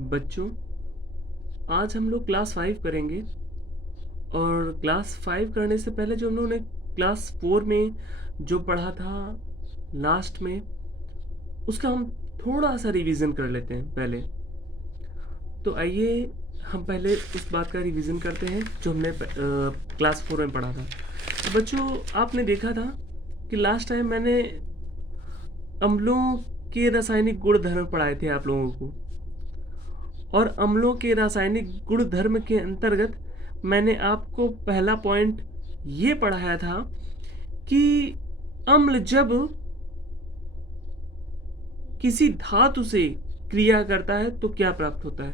बच्चों, आज हम लोग क्लास 5 करेंगे और क्लास 5 करने से पहले जो हम लोगों ने क्लास 4 में जो पढ़ा था लास्ट में, उसका हम थोड़ा सा रिवीजन कर लेते हैं पहले। तो आइए हम पहले उस बात का रिवीजन करते हैं जो हमने क्लास 4 में पढ़ा था। तो बच्चों, आपने देखा था कि लास्ट टाइम मैंने अम्लों के रासायनिक गुणधर्म पढ़ाए थे आप लोगों को, और अम्लों के रासायनिक गुणधर्म के अंतर्गत मैंने आपको पहला पॉइंट ये पढ़ाया था कि अम्ल जब किसी धातु से क्रिया करता है तो क्या प्राप्त होता है।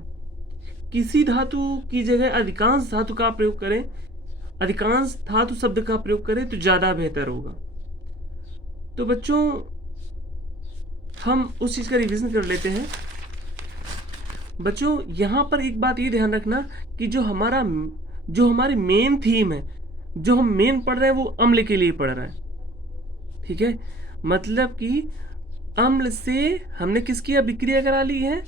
किसी धातु की जगह अधिकांश धातु का प्रयोग करें, अधिकांश धातु शब्द का प्रयोग करें तो ज़्यादा बेहतर होगा। तो बच्चों, हम उस चीज़ का रिवीजन कर लेते हैं। बच्चों, यहाँ पर एक बात ये ध्यान रखना कि जो हमारी मेन थीम है, जो हम मेन पढ़ रहे हैं वो अम्ल के लिए पढ़ रहे हैं। ठीक है, मतलब कि अम्ल से हमने किसकी अभिक्रिया करा ली है,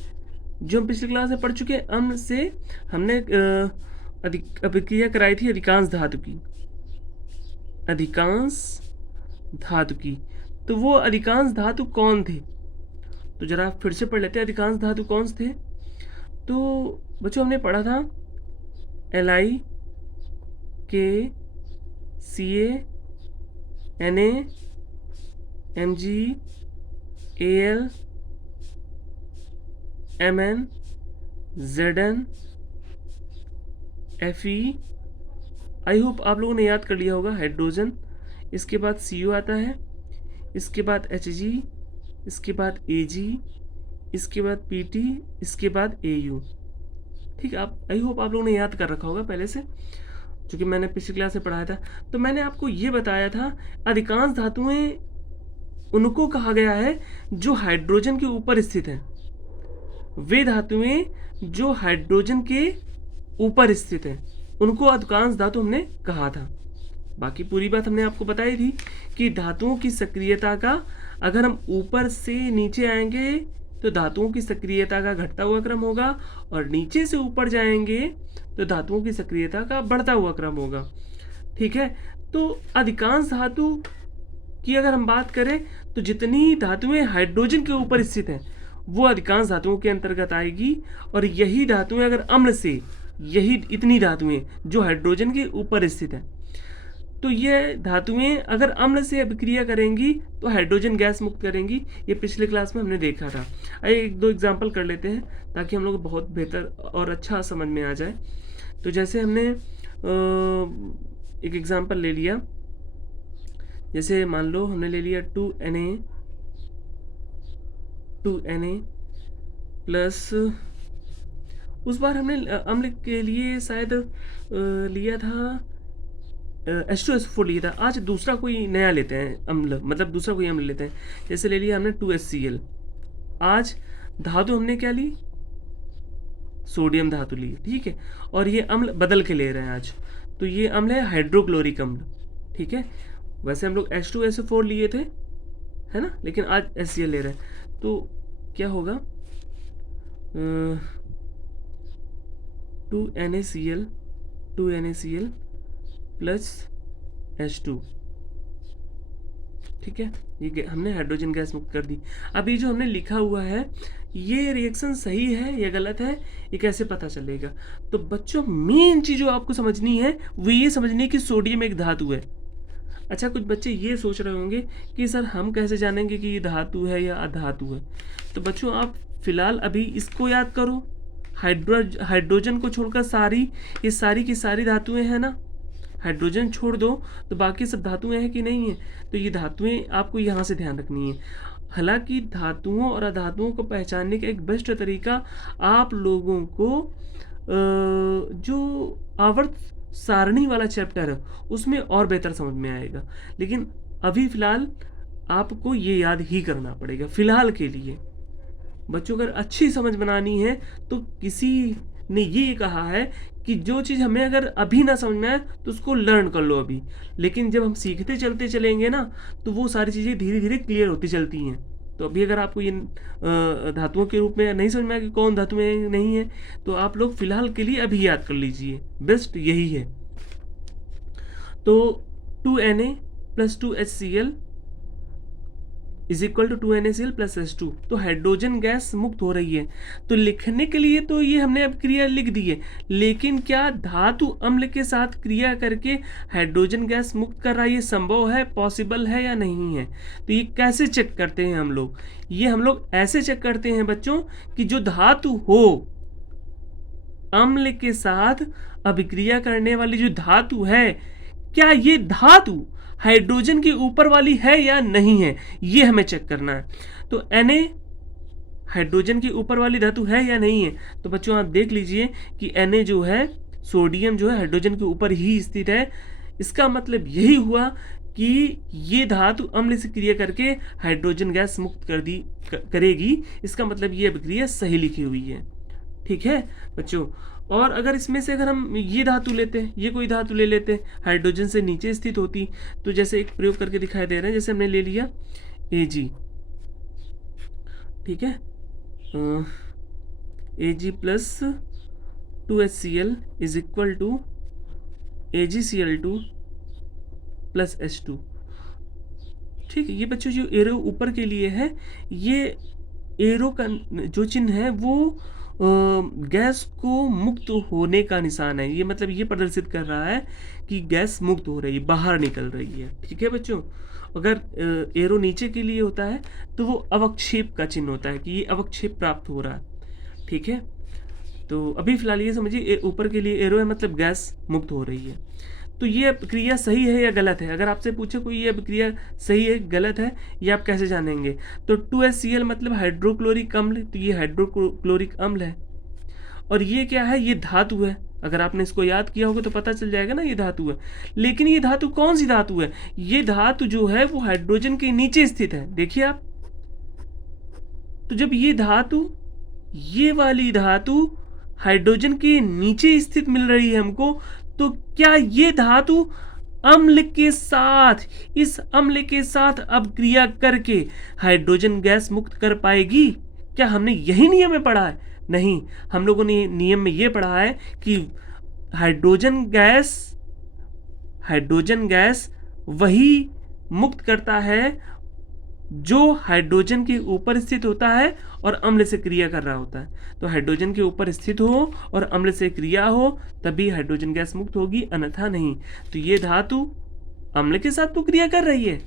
जो हम पिछले क्लास में पढ़ चुके हैं। अम्ल से हमने अभिक्रिया कराई थी अधिकांश धातु की, अधिकांश धातु की। तो वो अधिकांश धातु कौन थे, तो जरा फिर से पढ़ लेते हैं अधिकांश धातु कौन से थे। तो बच्चों, हमने पढ़ा था Li, K, Ca, Na, Mg, Al, Mn, Zn, Fe। I hope आप लोगों ने याद कर लिया होगा। हाइड्रोजन, इसके बाद CO आता है, इसके बाद Hg, इसके बाद Ag, इसके बाद Pt, इसके बाद Au। ठीक है, आप आई होप आप लोगों ने याद कर रखा होगा पहले से, क्योंकि मैंने पिछली क्लास में पढ़ाया था। तो मैंने आपको ये बताया था अधिकांश धातुएं उनको कहा गया है जो हाइड्रोजन के ऊपर स्थित हैं। वे धातुएं जो हाइड्रोजन के ऊपर स्थित हैं उनको अधिकांश धातु हमने कहा था। बाकी पूरी बात हमने आपको बताई थी कि धातुओं की सक्रियता का, अगर हम ऊपर से नीचे आएंगे तो धातुओं की सक्रियता का घटता हुआ क्रम होगा, और नीचे से ऊपर जाएंगे तो धातुओं की सक्रियता का बढ़ता हुआ क्रम होगा। ठीक है, तो अधिकांश धातु की अगर हम बात करें तो जितनी धातुएं हाइड्रोजन के ऊपर स्थित हैं वो अधिकांश धातुओं के अंतर्गत आएगी, और यही धातुएं अगर अम्ल से, यही इतनी धातुएं जो हाइड्रोजन के ऊपर स्थित हैं, तो ये धातुएं अगर अम्ल से अभिक्रिया करेंगी तो हाइड्रोजन गैस मुक्त करेंगी। ये पिछले क्लास में हमने देखा था। आइए एक दो एग्जांपल कर लेते हैं ताकि हम लोग को बहुत बेहतर और अच्छा समझ में आ जाए। तो जैसे हमने एक एग्जांपल ले लिया, जैसे मान लो हमने ले लिया 2Na प्लस, उस बार हमने अम्ल के लिए शायद लिया था H2SO4 लिया था। आज दूसरा कोई नया लेते हैं अम्ल, मतलब दूसरा कोई अम्ल लेते हैं। जैसे ले लिया हमने 2HCl। आज धातु हमने क्या ली, सोडियम धातु ली। ठीक है, और ये अम्ल बदल के ले रहे हैं आज, तो ये अम्ल है हाइड्रोक्लोरिक अम्ल। ठीक है, वैसे हम लोग H2SO4 लिए थे, है ना, लेकिन आज HCl ले रहे हैं। तो क्या होगा, 2NaCl प्लस H2। ठीक है, ये हमने हाइड्रोजन गैस मुक्त कर दी। अब ये जो हमने लिखा हुआ है ये रिएक्शन सही है या गलत है, ये कैसे पता चलेगा। तो बच्चों, मेन चीज जो आपको समझनी है वो ये समझनी है कि सोडियम एक धातु है। अच्छा, कुछ बच्चे ये सोच रहे होंगे कि सर हम कैसे जानेंगे कि ये धातु है या अधातु है। तो बच्चों, आप फिलहाल अभी इसको याद करो, हाइड्रोजन को छोड़कर ये सारी की सारी धातुएं हैं ना। हाइड्रोजन छोड़ दो तो बाकी सब धातुएं हैं कि नहीं है। तो ये धातुएं आपको यहाँ से ध्यान रखनी है। हालांकि धातुओं और अधातुओं को पहचानने का एक बेस्ट तरीका आप लोगों को जो आवर्त सारणी वाला चैप्टर है उसमें और बेहतर समझ में आएगा, लेकिन अभी फिलहाल आपको ये याद ही करना पड़ेगा फिलहाल के लिए। बच्चों, अगर अच्छी समझ बनानी है तो किसी ने ये कहा है कि जो चीज़ हमें अगर अभी ना समझ में आए तो उसको लर्न कर लो अभी, लेकिन जब हम सीखते चलते चलेंगे ना तो वो सारी चीज़ें धीरे धीरे क्लियर होती चलती हैं। तो अभी अगर आपको ये धातुओं के रूप में नहीं समझ में आया कि कौन धातु में नहीं है, तो आप लोग फिलहाल के लिए अभी याद कर लीजिए, बेस्ट यही है। तो 2Na plus 2HCl is equal to 2NaCl plus H2, तो हाइड्रोजन गैस मुक्त हो रही है। तो लिखने के लिए तो ये हमने अब क्रिया लिख दी है, लेकिन क्या धातु अम्ल के साथ क्रिया करके हाइड्रोजन गैस मुक्त कर रहा है, ये संभव है, पॉसिबल है या नहीं है? तो ये कैसे चेक करते हैं हम लोग? ये हम लोग ऐसे चेक करते हैं बच्चों कि जो धातु हो, अम्ल के साथ अभिक्रिया करने वाली जो धातु है, क्या ये धातु हाइड्रोजन के ऊपर वाली है या नहीं है, ये हमें चेक करना है। तो Na हाइड्रोजन की ऊपर वाली धातु है या नहीं है? तो बच्चों आप देख लीजिए कि Na जो है, सोडियम जो है, हाइड्रोजन के ऊपर ही स्थित है। इसका मतलब यही हुआ कि ये धातु अम्ल से क्रिया करके हाइड्रोजन गैस मुक्त करेगी। इसका मतलब ये अभिक्रिया सही लिखी हुई है। ठीक है बच्चों। और अगर इसमें से अगर हम ये धातु लेते हैं, ये कोई धातु ले लेते हैं, हाइड्रोजन से नीचे स्थित होती, तो जैसे एक प्रयोग करके दिखाई दे रहे हैं, जैसे हमने ले लिया Ag, ठीक है, Ag plus 2HCl is equal to AgCl2 plus H2। ठीक है, ये बच्चों जो एरो ऊपर के लिए है, ये एरो का जो चिन्ह है वो गैस को मुक्त होने का निशान है। ये मतलब ये प्रदर्शित कर रहा है कि गैस मुक्त हो रही है, बाहर निकल रही है। ठीक है बच्चों। अगर एरो नीचे के लिए होता है तो वो अवक्षेप का चिन्ह होता है कि ये अवक्षेप प्राप्त हो रहा है। ठीक है, तो अभी फिलहाल ये समझिए ऊपर के लिए एरो है, मतलब गैस मुक्त हो रही है। तो ये क्रिया सही है या गलत है? अगर आपसे पूछे कोई ये क्रिया सही है गलत है, ये आप कैसे जानेंगे? तो 2HCl मतलब हाइड्रोक्लोरिक अम्ल, तो ये हाइड्रोक्लोरिक अम्ल है। और ये क्या है? ये धातु है। अगर आपने इसको याद किया होगा तो पता चल जाएगा ना, ये धातु है। लेकिन ये धातु कौन सी धातु है? ये धातु जो है वो हाइड्रोजन के नीचे स्थित है, देखिए आप। तो जब ये वाली धातु हाइड्रोजन के नीचे स्थित मिल रही है हमको, तो क्या ये धातु अम्ल के साथ, इस अम्ल के साथ अब क्रिया करके हाइड्रोजन गैस मुक्त कर पाएगी? क्या हमने यही नियम में पढ़ा है? नहीं, हम लोगों ने नियम में ये पढ़ा है कि हाइड्रोजन गैस वही मुक्त करता है जो हाइड्रोजन के ऊपर स्थित होता है और अम्ल से क्रिया कर रहा होता है। तो हाइड्रोजन के ऊपर स्थित हो और अम्ल से क्रिया हो, तभी हाइड्रोजन गैस मुक्त होगी, अन्यथा नहीं। तो ये धातु अम्ल के साथ तो क्रिया कर रही है,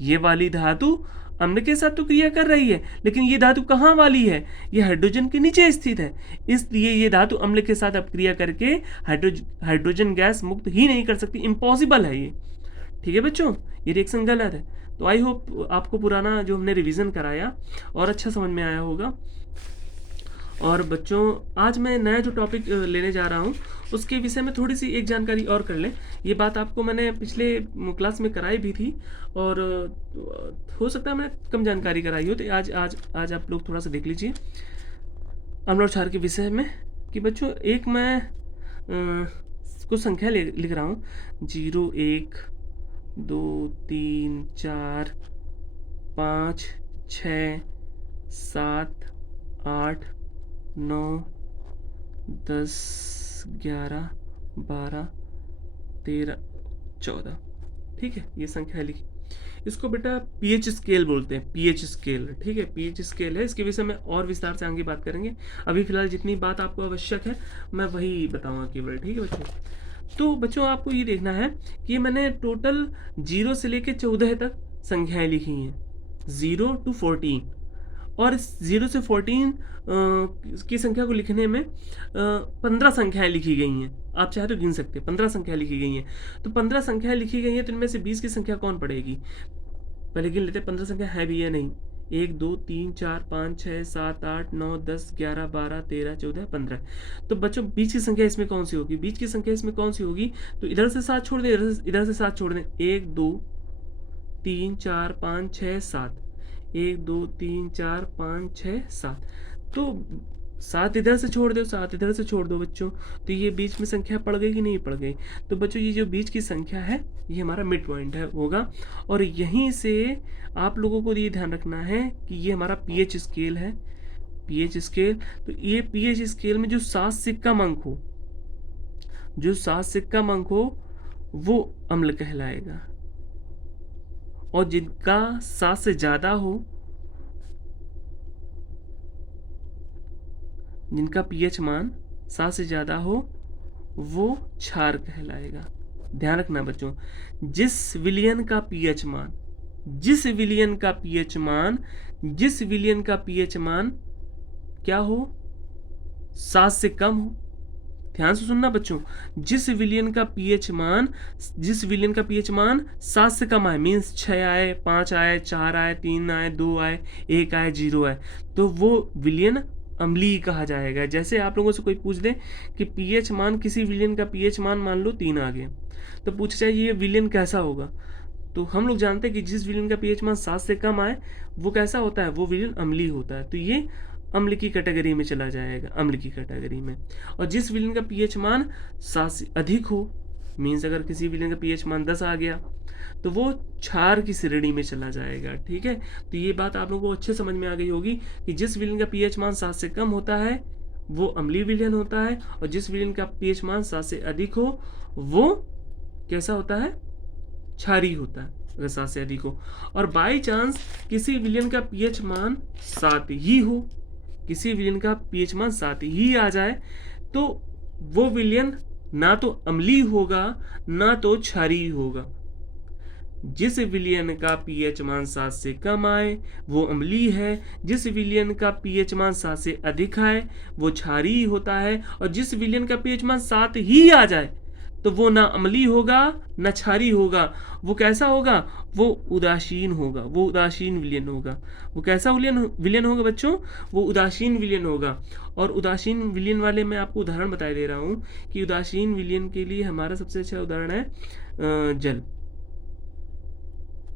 ये वाली धातु अम्ल के साथ तो क्रिया कर रही है, लेकिन ये धातु कहाँ वाली है? ये हाइड्रोजन के नीचे स्थित है। इसलिए ये धातु अम्ल के साथ अब क्रिया करके हाइड्रोजन गैस मुक्त ही नहीं कर सकती, इम्पॉसिबल है ये। ठीक है बच्चों, ये रिएक्शन गलत है। तो आई होप आपको पुराना जो हमने रिवीजन कराया और अच्छा समझ में आया होगा। और बच्चों, आज मैं नया जो टॉपिक लेने जा रहा हूँ उसके विषय में थोड़ी सी एक जानकारी और कर लें। ये बात आपको मैंने पिछले क्लास में कराई भी थी, और हो सकता है मैंने कम जानकारी कराई हो, तो आज आप लोग थोड़ा सा देख लीजिए अम्ल और क्षार के विषय में। कि बच्चों, एक मैं कुछ संख्या लिख रहा हूँ, 0 1 2 3 4 5 6 7 8 9 10 11 12 13 14। ठीक है, ये संख्या लिखी। इसको बेटा पीएच स्केल बोलते हैं, पीएच स्केल। ठीक है, पीएच स्केल है। इसके विषय में और विस्तार से आगे बात करेंगे। अभी फिलहाल जितनी बात आपको आवश्यक है मैं वही बताऊंगा केवल। ठीक है बच्चों। तो बच्चों, आपको ये देखना है कि मैंने टोटल 0 से लेकर 14 तक संख्याएं लिखी हैं, 0 to 14। और इस 0 से 14 की संख्या को लिखने में 15 संख्याएं लिखी गई हैं। आप चाहे तो गिन सकते हैं, 15 संख्याएं लिखी गई हैं। तो 15 संख्याएं लिखी गई हैं, तो इनमें से 20 की संख्या कौन पड़ेगी? पहले गिन लेते हैं 15 संख्या है भी या नहीं। 1 2 3 4 5 6 7 8 9 10 11 12 13 14 15। तो बच्चों, बीच की संख्या इसमें कौन सी होगी? बीच की संख्या इसमें कौन सी होगी? तो इधर से 7 छोड़ दें, इधर से 7 छोड़ दें। 1 2 3 4 5 6 7, 1 2 3 4 5 6 7। तो सात इधर से छोड़ दो, सात इधर से छोड़ दो बच्चों, तो ये बीच में संख्या पड़ गई कि नहीं पड़ गई। तो बच्चों ये जो बीच की संख्या है ये हमारा मिड पॉइंट है होगा। और यहीं से आप लोगों को ये ध्यान रखना है कि ये हमारा पीएच स्केल है, पीएच स्केल। तो ये पीएच स्केल में जो 7 से कम अंक हो, जो 7 से कम अंक हो वो अम्ल कहलाएगा, और जिनका 7 से ज़्यादा हो, जिनका पीएच मान 7 से ज़्यादा हो वो क्षार कहलाएगा। ध्यान रखना बच्चों, जिस विलयन का पीएच मान, जिस विलयन का पीएच मान, जिस विलयन का पीएच मान क्या हो, 7 से कम हो। ध्यान से सुनना बच्चों, जिस विलयन का पीएच मान, जिस विलयन का पीएच मान 7 से कम आए, मीन्स 6 आए, 5 आए, 4 आए, 3 आए, 2 आए, 1 आए, 0 आए, तो वो विलयन अम्लीय कहा जाएगा। जैसे आप लोगों से कोई पूछ दे कि पीएच मान, किसी विलयन का पीएच मान मान लो 3 आ गया, तो पूछा जाए ये विलयन कैसा होगा, तो हम लोग जानते हैं कि जिस विलयन का पीएच मान 7 से कम आए वो कैसा होता है, वो विलयन अम्लीय होता है। तो ये अम्ल की कैटेगरी में चला जाएगा, अम्ल की कैटेगरी में। और जिस विलयन का पीएच मान 7 से अधिक हो, मीन्स अगर किसी विलयन का पीएच मान 10 आ गया तो वो क्षार की श्रेणी में चला जाएगा। ठीक है, तो ये बात आप लोगों को अच्छे समझ में आ गई होगी कि जिस विलयन का पीएच मान 7 से कम होता है वो अम्लीय विलयन होता है, और जिस विलयन का पीएच मान 7 से अधिक हो वो कैसा होता है, क्षारीय होता है, अगर 7 से अधिक हो। और बाई चांस किसी विलयन का पीएच मान 7 ही हो, किसी विलयन का पीएच मान 7 ही आ जाए, तो वो विलयन ना तो अम्लीय होगा ना तो क्षारीय होगा। जिस विलयन का पीएच मान 7 से कम आए वो अम्लीय है, जिस विलयन का पीएच मान 7 से अधिक आए वो क्षारीय होता है, और जिस विलयन का पीएच मान 7 ही आ जाए तो वो ना अम्लीय होगा ना क्षारीय होगा, वो कैसा होगा, वो उदासीन होगा, वो उदासीन विलयन होगा। वो कैसा विलयन होगा बच्चों, वो उदासीन विलयन होगा। और उदासीन विलयन वाले मैं आपको उदाहरण बता दे रहा हूँ कि उदासीन विलयन के लिए हमारा सबसे अच्छा उदाहरण है जल।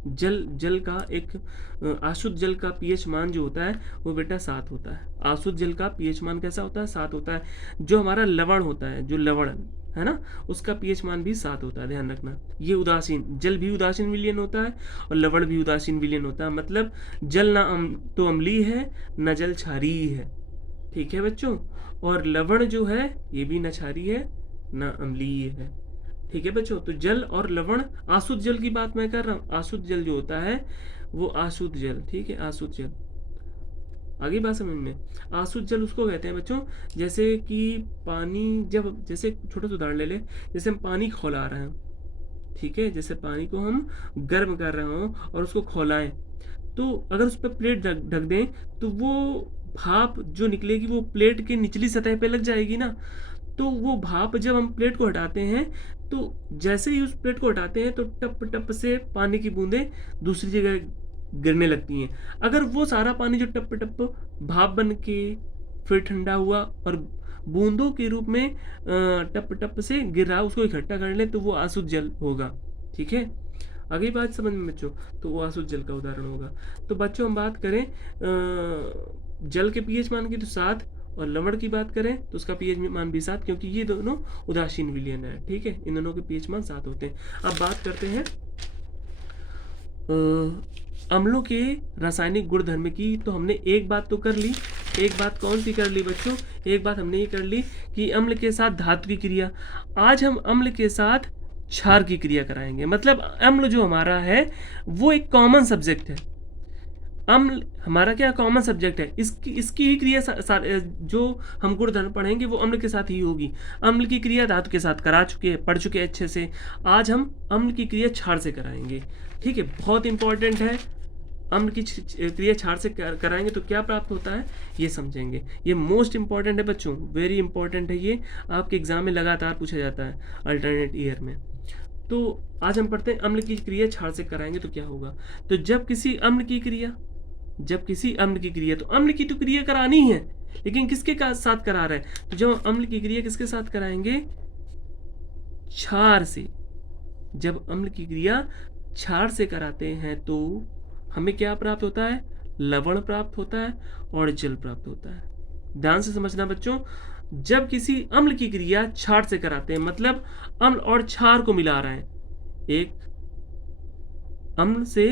जल का एक आशुद्ध जल का पीएच मान जो होता है वो बेटा 7 होता है। आशुद्ध जल का पीएच मान कैसा होता है, 7 होता है। जो हमारा लवण होता है, जो लवण है ना, उसका पीएच मान भी 7 होता है, ध्यान रखना। ये उदासीन जल भी उदासीन विलयन होता है और लवण भी उदासीन विलयन होता है। मतलब जल ना तो अम्लीय है ना जल क्षारीय है, ठीक है बच्चों। और लवण जो है ये भी न क्षारीय है ना अम्लीय है, ठीक है बच्चों। तो जल और लवण, आशुद्ध जल की बात मैं कर रहा हूँ, आशुद्ध जल जो होता है वो आशुद्ध जल, ठीक है, आशुद्ध जल। आगे बात समझ में, आशुद्ध जल उसको कहते हैं बच्चों जैसे कि पानी, जब जैसे छोटा सा उदाहरण ले ले, जैसे हम पानी खौला रहे हैं, ठीक है, जैसे पानी को हम गर्म कर रहे हो और उसको खौलाएं, तो अगर उस पर प्लेट ढक दें तो वो भाप जो निकलेगी वो प्लेट की निचली सतह पे लग जाएगी ना। तो वो भाप जब हम प्लेट को हटाते हैं तो जैसे ही उस प्लेट को हटाते हैं तो टप टप से पानी की बूंदें दूसरी जगह गिरने लगती हैं। अगर वो सारा पानी जो टप टप भाप बन के फिर ठंडा हुआ और बूंदों के रूप में टप टप से गिर रहा, उसको इकट्ठा कर ले तो वो आशुद्ध जल होगा, ठीक है। आगे बात समझ में बच्चों, तो वो आशुद्ध जल का उदाहरण होगा। तो बच्चों हम बात करें जल के पीएच मान की तो 7, और लवण की बात करें तो उसका पीएच मान भी 7, क्योंकि ये दोनों उदासीन विलयन है, ठीक है, इन दोनों के पीएच मान 7 होते हैं। अब बात करते हैं अम्लों के रासायनिक गुणधर्म की। तो हमने एक बात तो कर ली, एक बात कौन सी कर ली बच्चों, एक बात हमने ये कर ली कि अम्ल के साथ धातु की क्रिया। आज हम अम्ल के साथ क्षार की क्रिया कराएंगे। मतलब अम्ल जो हमारा है वो एक कॉमन सब्जेक्ट है, अम्ल हमारा क्या कॉमन सब्जेक्ट है, इसकी ही क्रिया जो हम गुणधर्म पढ़ेंगे वो अम्ल के साथ ही होगी। अम्ल की क्रिया धातु के साथ करा चुके हैं, पढ़ चुके हैं अच्छे से। आज हम अम्ल की क्रिया क्षार से कराएंगे, ठीक है, बहुत इंपॉर्टेंट है। अम्ल की क्रिया क्षार से कराएंगे तो क्या प्राप्त होता है ये समझेंगे। ये मोस्ट इंपॉर्टेंट है बच्चों, वेरी इंपॉर्टेंट है, ये आपके एग्जाम में लगातार पूछा जाता है अल्टरनेट ईयर में। तो आज हम पढ़ते हैं अम्ल की क्रिया क्षार से कराएंगे तो क्या होगा। तो जब किसी अम्ल की क्रिया, तो अम्ल की तो क्रिया करानी है, लेकिन किसके साथ करा रहे हैं, तो जब अम्ल की क्रिया किसके साथ कराएंगे, क्षार से। जब अम्ल की क्रिया क्षार से कराते हैं तो हमें क्या प्राप्त होता है, लवण प्राप्त होता है और जल प्राप्त होता है। ध्यान से समझना बच्चों, जब किसी अम्ल की क्रिया क्षार से कराते हैं, मतलब अम्ल और क्षार को मिला रहे हैं, एक अम्ल से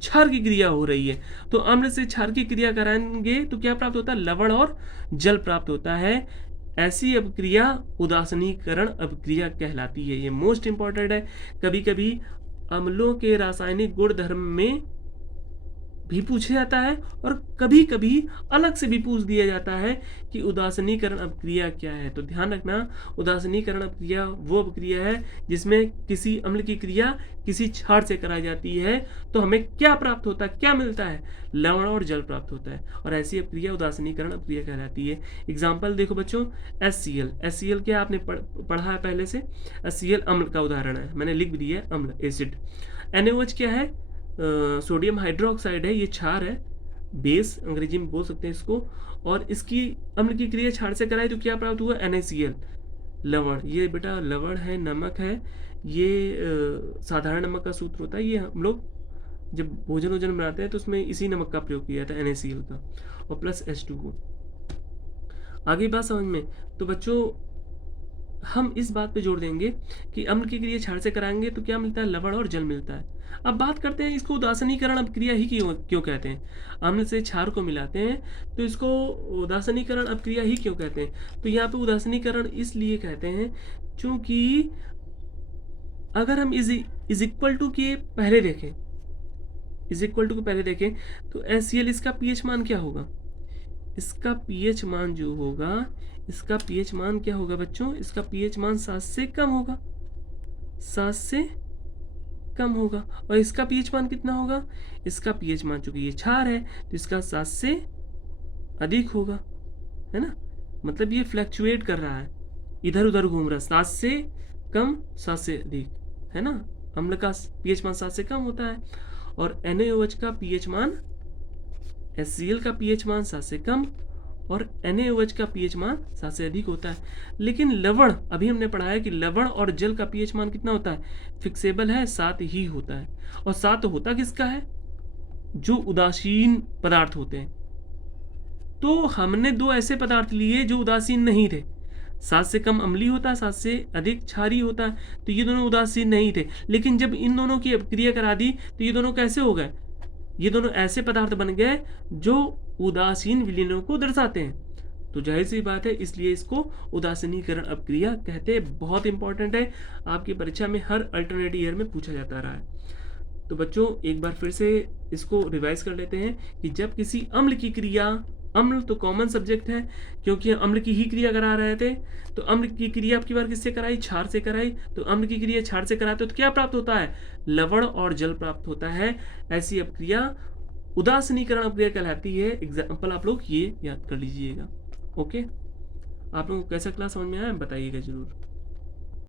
क्षार की क्रिया हो रही है, तो अम्ल से क्षार की क्रिया कराएंगे तो क्या प्राप्त होता है? लवण और जल प्राप्त होता है। ऐसी अपक्रिया उदासीनीकरण अपक्रिया कहलाती है। ये मोस्ट इंपॉर्टेंट है। कभी कभी अम्लों के रासायनिक गुण धर्म में भी पूछा जाता है और कभी कभी अलग से भी पूछ दिया जाता है कि उदासीनीकरण अपक्रिया क्या है। तो ध्यान रखना, उदासीनीकरण अपक्रिया वो अपक्रिया है जिसमें किसी अम्ल की क्रिया किसी क्षार से कराई जाती है, तो हमें क्या प्राप्त होता है, क्या मिलता है? लवण और जल प्राप्त होता है, और ऐसी अपक्रिया उदासीनीकरण अपक्रिया कहलाती है। एग्जाम्पल देखो बच्चों, HCl। HCl क्या आपने पढ़ा है पहले से? HCl अम्ल का उदाहरण है, मैंने लिख दिया है अम्ल, एसिड। NaOH क्या है? सोडियम हाइड्रोक्साइड है, ये क्षार है, बेस अंग्रेजी में बोल सकते हैं इसको। और इसकी अम्ल की क्रिया क्षार से कराई तो क्या प्राप्त हुआ? NaCl, लवण। ये बेटा लवण है, नमक है, ये साधारण नमक का सूत्र होता है। ये हम लोग जब भोजन वोजन बनाते हैं तो उसमें इसी नमक का प्रयोग किया जाता है, NaCl का, और प्लस H2O। आगे बात समझ में? तो बच्चों हम इस बात पे जोर देंगे कि अम्ल की क्रिया क्षार से कराएंगे तो क्या मिलता है? लवण और जल मिलता है। अब बात करते हैं इसको उदासीनीकरण अपक्रिया ही क्यों कहते हैं? अम्ल से क्षार को मिलाते हैं तो इसको उदासीनीकरण अपक्रिया ही क्यों कहते हैं? तो यहाँ पे उदासीनीकरण इसलिए कहते हैं क्योंकि अगर हम इज इक्वल टू के पहले देखें, इज इक्वल टू के पहले देखें तो HCl इसका pH मान क्या होगा? इसका pH मान जो होगा, इसका pH मान क्या होगा बच्चों? इसका pH मान 7 से कम होगा, 7 से कम होगा। और इसका pH मान कितना होगा? इसका pH मान, चूंकि ये क्षार है तो इसका 7 से अधिक होगा, है ना? मतलब ये फ्लैक्चुएट कर रहा है, इधर उधर घूम रहा है, 7 से कम 7 से अधिक, है ना? अम्ल का pH मान 7 से कम होता है, और NaOH का pH मान, HCl का pH मान 7 से कम और NaOH का pH मान 7 से अधिक होता है। लेकिन लवण, अभी हमने पढ़ा है कि लवण और जल का pH मान कितना होता है? फिक्सेबल है, 7 ही होता है। और 7 होता किसका है? जो उदासीन पदार्थ होते हैं। तो हमने दो ऐसे पदार्थ लिए जो उदासीन नहीं थे, 7 से कम अम्लीय होता है, 7 से अधिक क्षारीय होता है, तो ये दोनों उदासीन नहीं थे। लेकिन जब इन दोनों की अपक्रिया करा दी तो ये दोनों कैसे हो गए? ये दोनों ऐसे पदार्थ बन गए जो उदासीन विलीनों को दर्शाते हैं। तो जाहिर सी बात है, इसलिए इसको उदासीनीकरण अपक्रिया कहते हैं। बहुत इंपॉर्टेंट है, आपकी परीक्षा में हर अल्टरनेटिव ईयर में पूछा जाता रहा है। तो बच्चों एक बार फिर से इसको रिवाइज कर लेते हैं कि जब किसी अम्ल की क्रिया, अम्ल तो कॉमन सब्जेक्ट है क्योंकि अम्ल की ही क्रिया करा रहे थे, तो अम्ल की क्रिया आपकी बार किससे कराई? क्षार से कराई। तो अम्ल की क्रिया क्षार से कराते तो क्या प्राप्त होता है? लवण और जल प्राप्त होता है। ऐसी अपक्रिया उदासीनीकरण अपक्रिया कहलाती है। एग्जाम्पल आप लोग ये याद कर लीजिएगा। ओके, आप लोगों को कैसा क्लास समझ में आया बताइएगा जरूर।